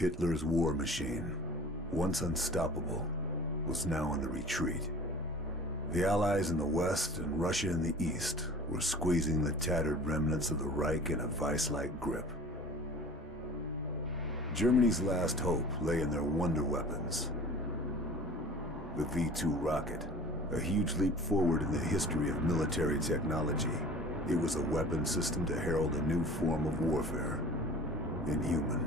Hitler's war machine, once unstoppable, was now on the retreat. The Allies in the west and Russia in the east were squeezing the tattered remnants of the Reich in a vice-like grip. Germany's last hope lay in their wonder weapons. The V-2 rocket, a huge leap forward in the history of military technology. It was a weapon system to herald a new form of warfare. Inhuman.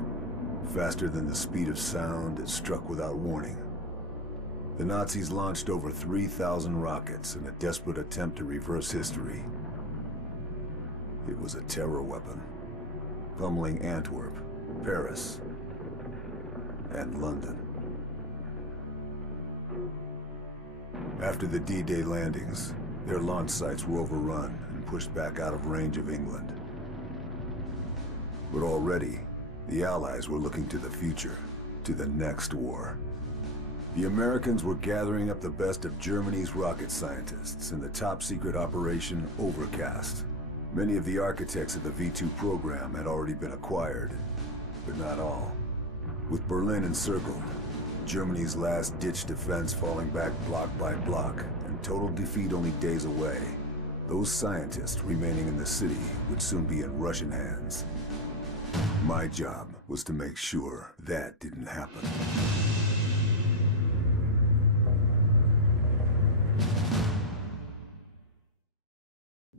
Faster than the speed of sound, it struck without warning. The Nazis launched over 3,000 rockets in a desperate attempt to reverse history. It was a terror weapon, pummeling Antwerp, Paris, and London. After the D-Day landings, their launch sites were overrun and pushed back out of range of England. But already, the Allies were looking to the future, to the next war. The Americans were gathering up the best of Germany's rocket scientists in the top-secret Operation Overcast. Many of the architects of the V-2 program had already been acquired, but not all. With Berlin encircled, Germany's last-ditch defense falling back block by block, and total defeat only days away, those scientists remaining in the city would soon be in Russian hands. My job was to make sure that didn't happen.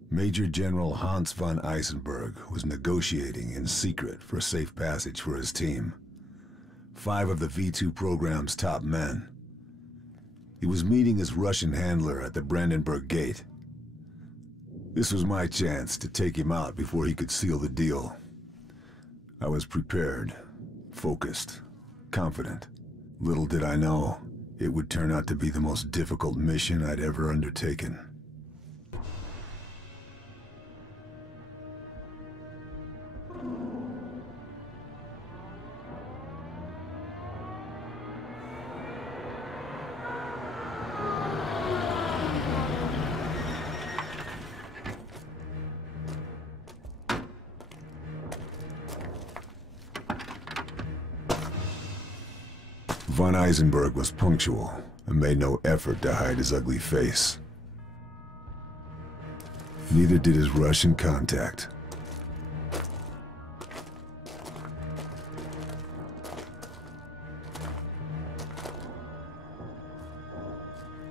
Major General Hans von Eisenberg was negotiating in secret for safe passage for his team. 5 of the V-2 program's top men. He was meeting his Russian handler at the Brandenburg Gate. This was my chance to take him out before he could seal the deal. I was prepared, focused, confident. Little did I know, it would turn out to be the most difficult mission I'd ever undertaken. Von Eisenberg was punctual and made no effort to hide his ugly face. Neither did his Russian contact.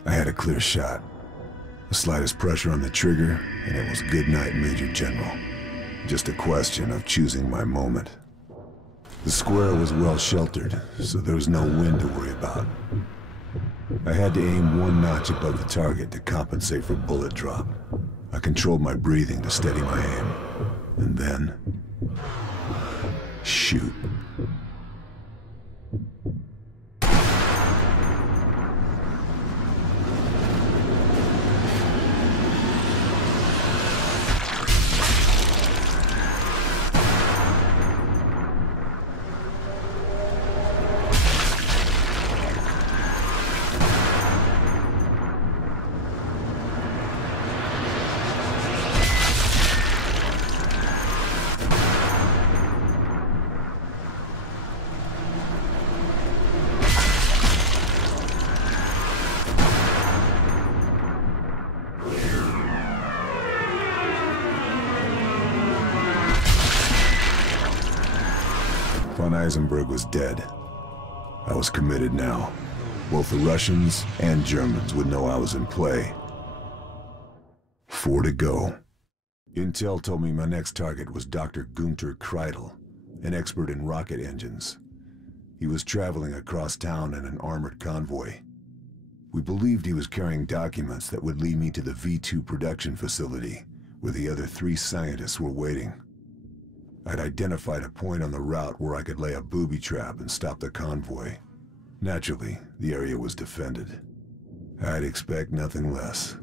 I had a clear shot. The slightest pressure on the trigger, and it was good night, Major General. Just a question of choosing my moment. The square was well sheltered, so there was no wind to worry about. I had to aim 1 notch above the target to compensate for bullet drop. I controlled my breathing to steady my aim, and then shoot. Von Eisenberg was dead. I was committed now. Both the Russians and Germans would know I was in play. 4 to go. Intel told me my next target was Dr. Gunther Kreidel, an expert in rocket engines. He was traveling across town in an armored convoy. We believed he was carrying documents that would lead me to the V-2 production facility, where the other 3 scientists were waiting. I'd identified a point on the route where I could lay a booby trap and stop the convoy. Naturally, the area was defended. I'd expect nothing less.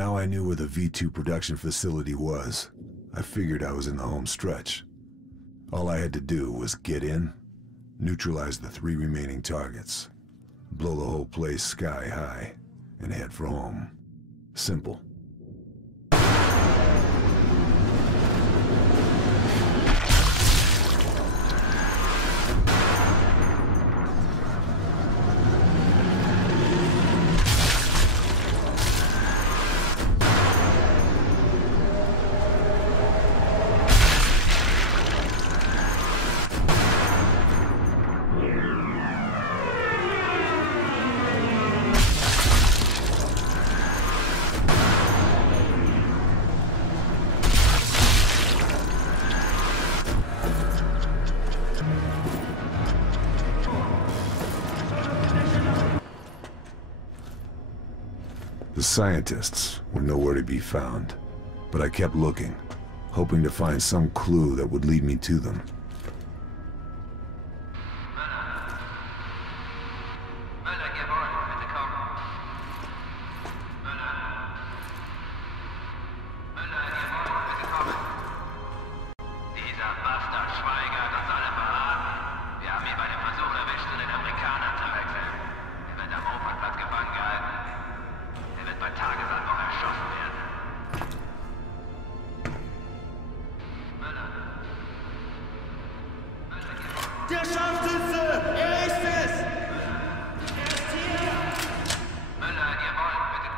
Now I knew where the V2 production facility was. I figured I was in the home stretch. All I had to do was get in, neutralize the 3 remaining targets, blow the whole place sky high, and head for home. Simple. The scientists were nowhere to be found, but I kept looking, hoping to find some clue that would lead me to them. Der Scharfschütze! Er ist es! Er ist hier! Müller, jawohl, bitte.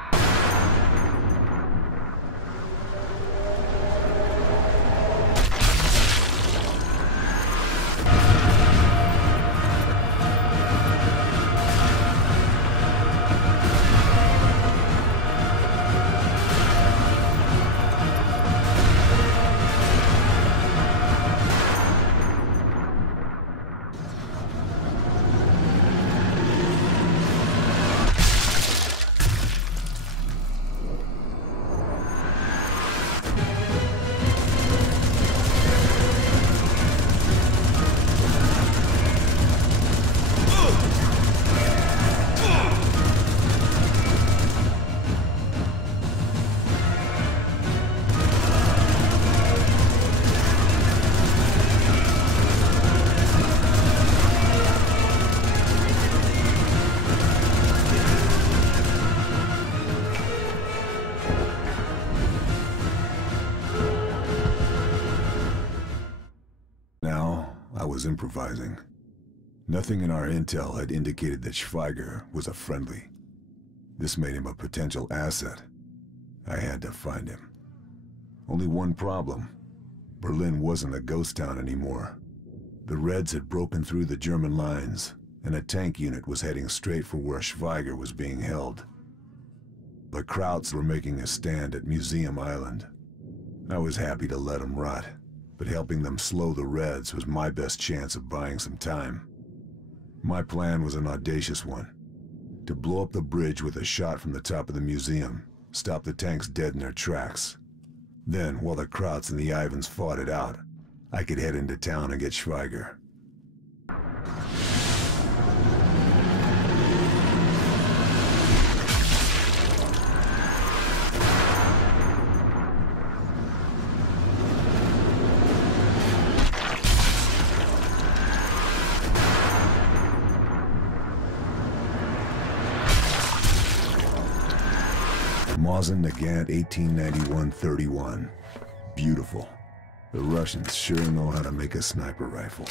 I was improvising. Nothing in our intel had indicated that Schweiger was a friendly. This made him a potential asset. I had to find him. Only one problem. Berlin wasn't a ghost town anymore. The Reds had broken through the German lines, and a tank unit was heading straight for where Schweiger was being held. The Krauts were making a stand at Museum Island. I was happy to let them rot, but helping them slow the Reds was my best chance of buying some time. My plan was an audacious one. To blow up the bridge with a shot from the top of the museum, stop the tanks dead in their tracks. Then, while the Krauts and the Ivans fought it out, I could head into town and get Schweiger. Mosin Nagant 1891-31. Beautiful. The Russians sure know how to make a sniper rifle.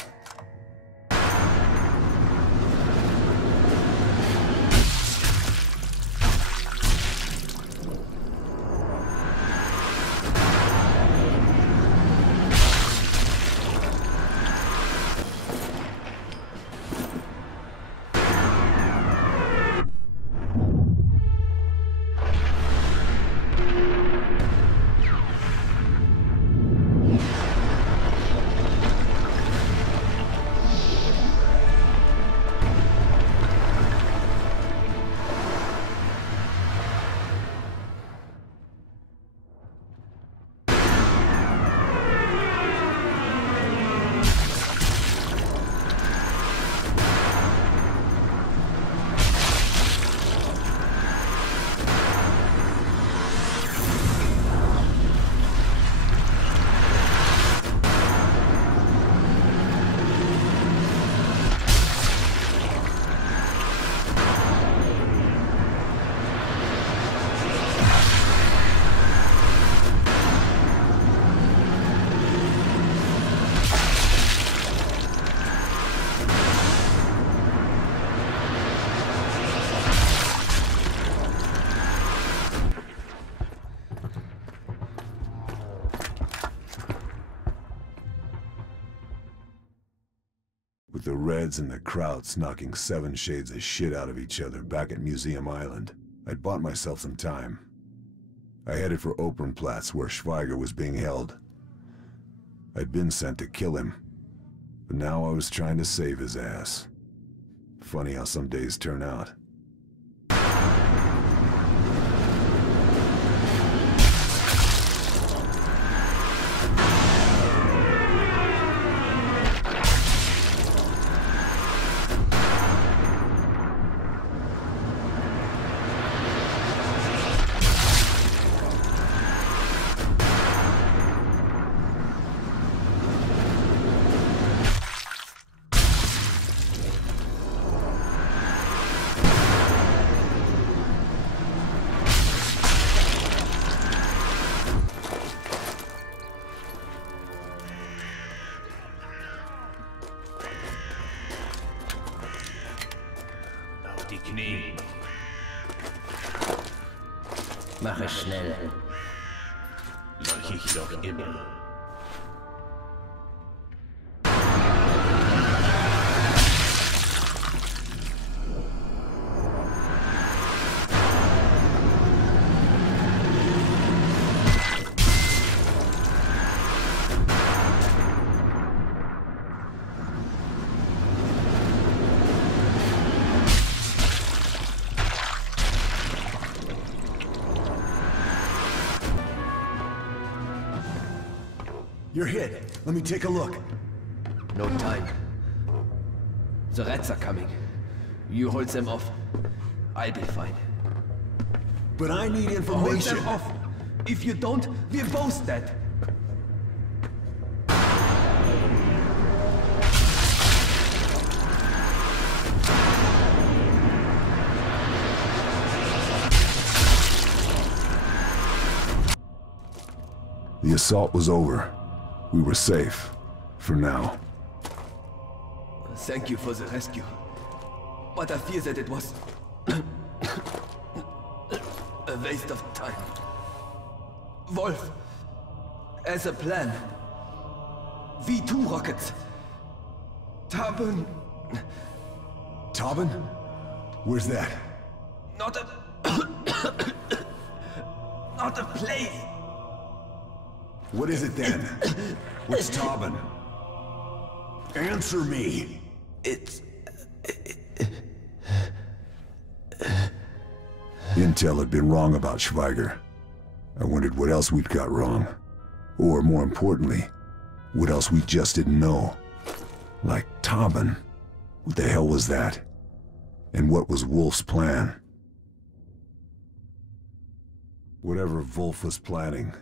With the Reds and the Krauts knocking 7 shades of shit out of each other back at Museum Island, I'd bought myself some time. I headed for Opernplatz, where Schweiger was being held. I'd been sent to kill him, but now I was trying to save his ass. Funny how some days turn out. Die Knie. Mach es schnell. Mach ich doch immer. You're hit. Let me take a look. No time. The rats are coming. You hold them off. I'll be fine. But I need Hold information. them off. If you don't, we're both dead. The assault was over. We were safe. For now. Thank you for the rescue. But I fear that it was a waste of time. Wolf, as a plan, V2 rockets. Tauben. Tauben? Where's that? Not a... not a place. What is it then? What's Tauben? Answer me! It's... Intel had been wrong about Schweiger. I wondered what else we'd got wrong. Or, more importantly, what else we just didn't know. Like Tauben. What the hell was that? And what was Wolf's plan? Whatever Wolf was planning,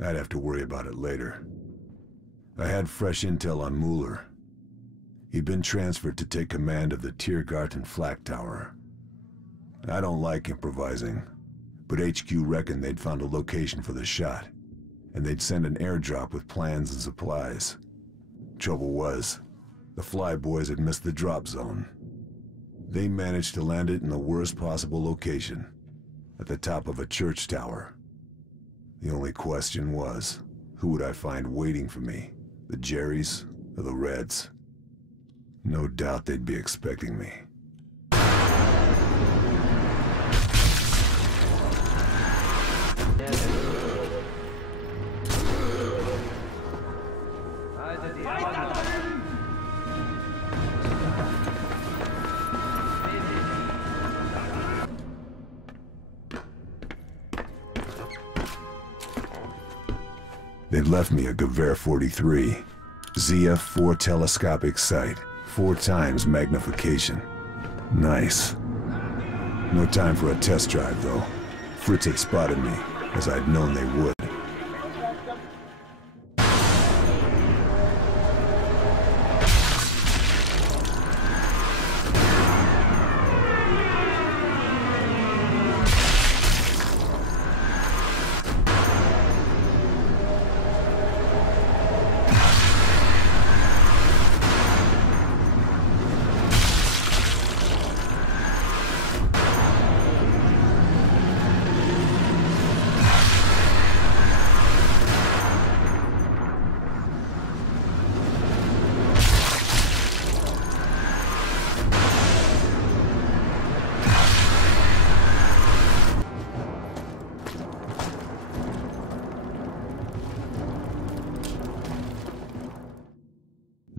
I'd have to worry about it later. I had fresh intel on Mueller. He'd been transferred to take command of the Tiergarten Flak Tower. I don't like improvising, but HQ reckoned they'd found a location for the shot, and they'd send an airdrop with plans and supplies. Trouble was, the Flyboys had missed the drop zone. They managed to land it in the worst possible location, at the top of a church tower. The only question was, who would I find waiting for me? The Jerrys or the Reds? No doubt they'd be expecting me. They'd left me a Gewehr 43. Zia 4 telescopic sight. 4 times magnification. Nice. No time for a test drive, though. Fritz had spotted me, as I'd known they would.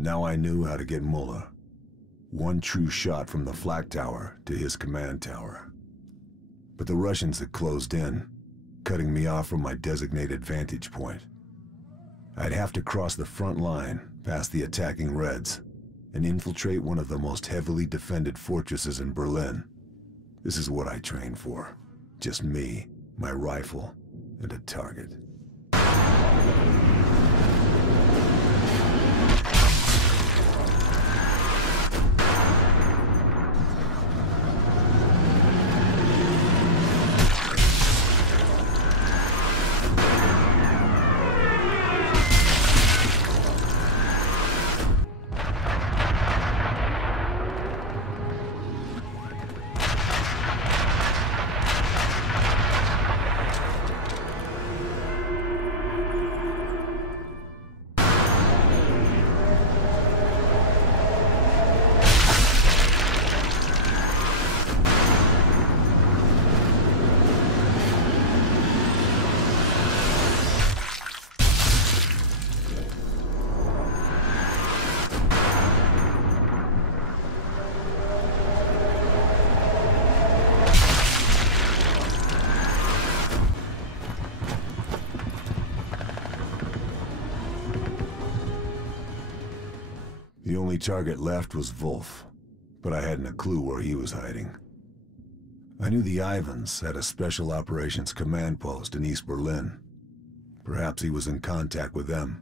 Now I knew how to get Muller. One true shot from the flak tower to his command tower. But the Russians had closed in, cutting me off from my designated vantage point. I'd have to cross the front line, past the attacking Reds, and infiltrate one of the most heavily defended fortresses in Berlin. This is what I trained for. Just me, my rifle, and a target. The only target left was Wolf, but I hadn't a clue where he was hiding. I knew the Ivans had a special operations command post in East Berlin. Perhaps he was in contact with them.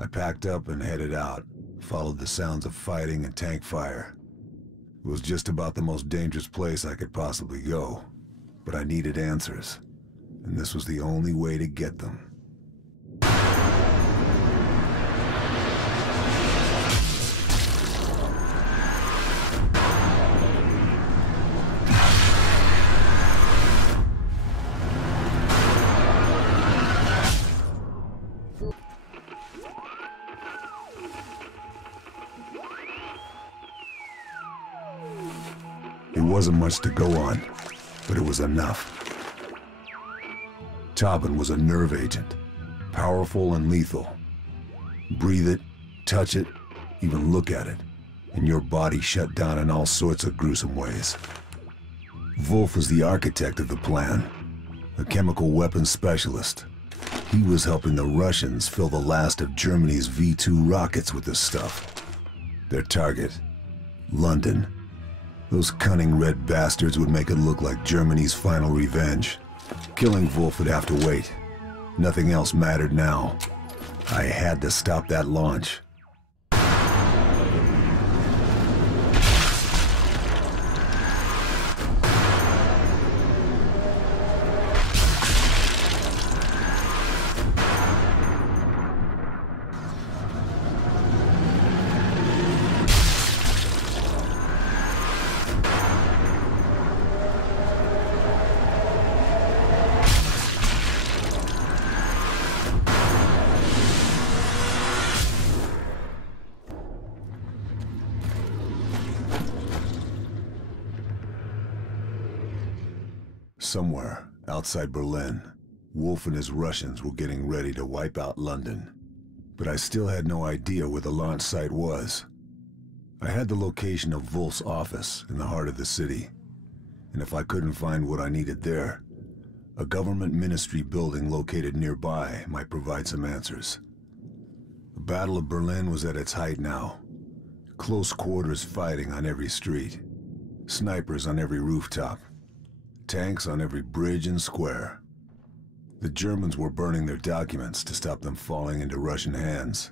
I packed up and headed out, followed the sounds of fighting and tank fire. It was just about the most dangerous place I could possibly go, but I needed answers, and this was the only way to get them. It wasn't much to go on, but it was enough. Tauben was a nerve agent, powerful and lethal. Breathe it, touch it, even look at it, and your body shut down in all sorts of gruesome ways. Wolf was the architect of the plan, a chemical weapons specialist. He was helping the Russians fill the last of Germany's V-2 rockets with this stuff. Their target, London. Those cunning red bastards would make it look like Germany's final revenge. Killing Wolf would have to wait. Nothing else mattered now. I had to stop that launch. Somewhere outside Berlin, Wolf and his Russians were getting ready to wipe out London. But I still had no idea where the launch site was. I had the location of Wolf's office in the heart of the city. And if I couldn't find what I needed there, a government ministry building located nearby might provide some answers. The Battle of Berlin was at its height now. Close quarters fighting on every street. Snipers on every rooftop. Tanks on every bridge and square. The Germans were burning their documents to stop them falling into Russian hands.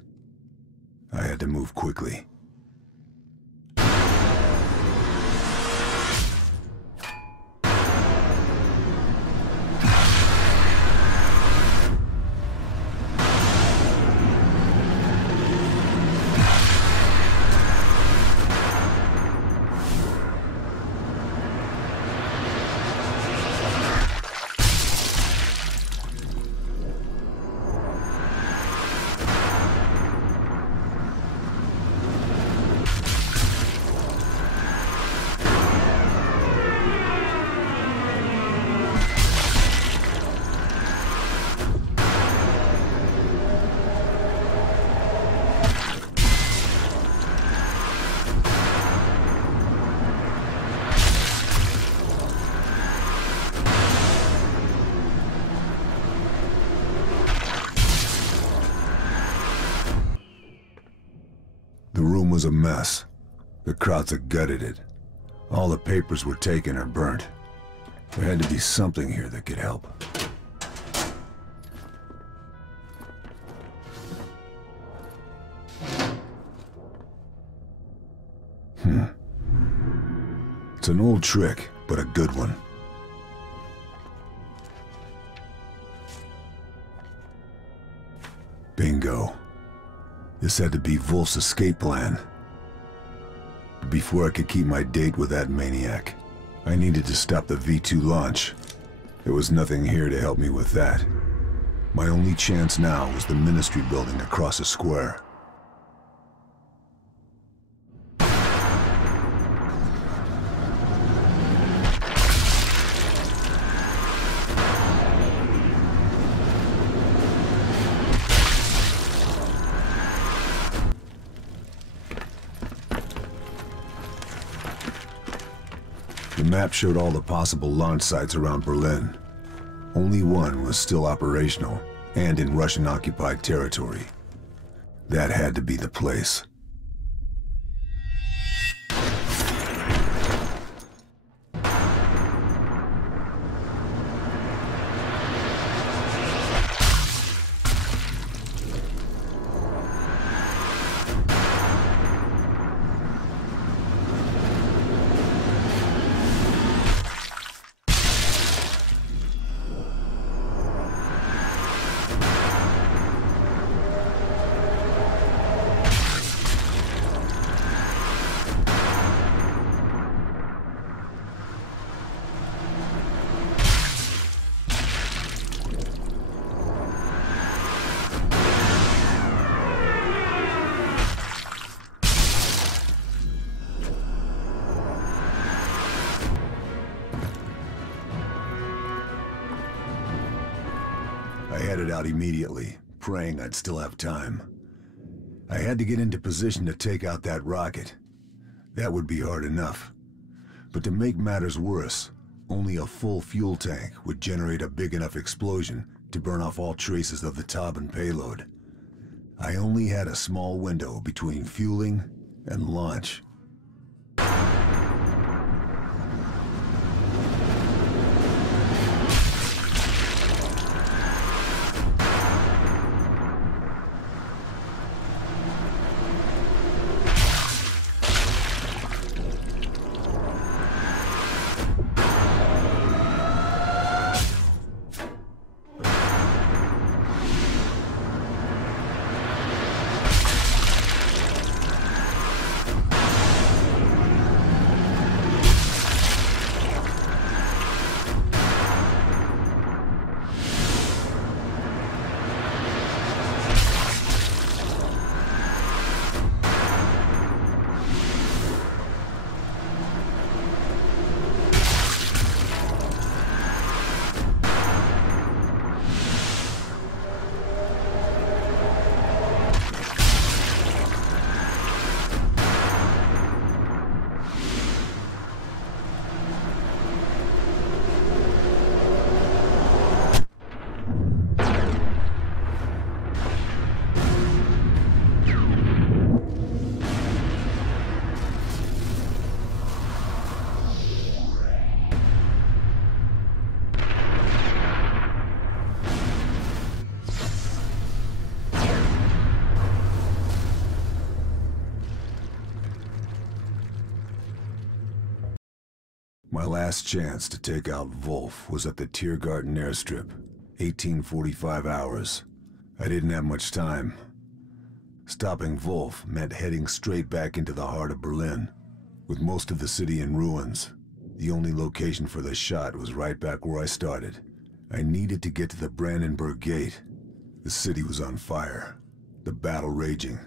I had to move quickly. was a mess. The Krauts had gutted it. All the papers were taken or burnt. There had to be something here that could help. It's an old trick, but a good one. Bingo. This had to be Wolf's escape plan. Before I could keep my date with that maniac, I needed to stop the V2 launch. There was nothing here to help me with that. My only chance now was the Ministry building across the square. The map showed all the possible launch sites around Berlin. Only one was still operational and in Russian-occupied territory. That had to be the place. I headed out immediately, praying I'd still have time. I had to get into position to take out that rocket. That would be hard enough. But to make matters worse, only a full fuel tank would generate a big enough explosion to burn off all traces of the Tauben payload. I only had a small window between fueling and launch. My last chance to take out Wolf was at the Tiergarten airstrip, 1845 hours. I didn't have much time. Stopping Wolf meant heading straight back into the heart of Berlin. With most of the city in ruins, the only location for the shot was right back where I started. I needed to get to the Brandenburg Gate. The city was on fire, the battle raging,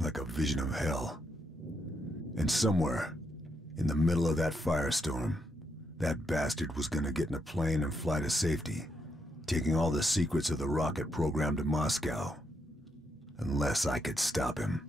like a vision of hell. And somewhere, in the middle of that firestorm, that bastard was gonna get in a plane and fly to safety, taking all the secrets of the rocket program to Moscow. Unless I could stop him.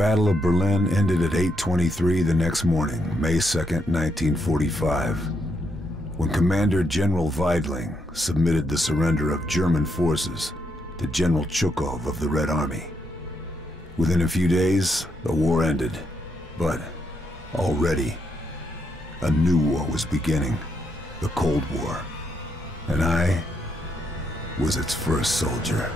Battle of Berlin ended at 8:23 the next morning, May 2nd, 1945, when Commander General Weidling submitted the surrender of German forces to General Chukov of the Red Army. Within a few days, the war ended, but already a new war was beginning, the Cold War, and I was its first soldier.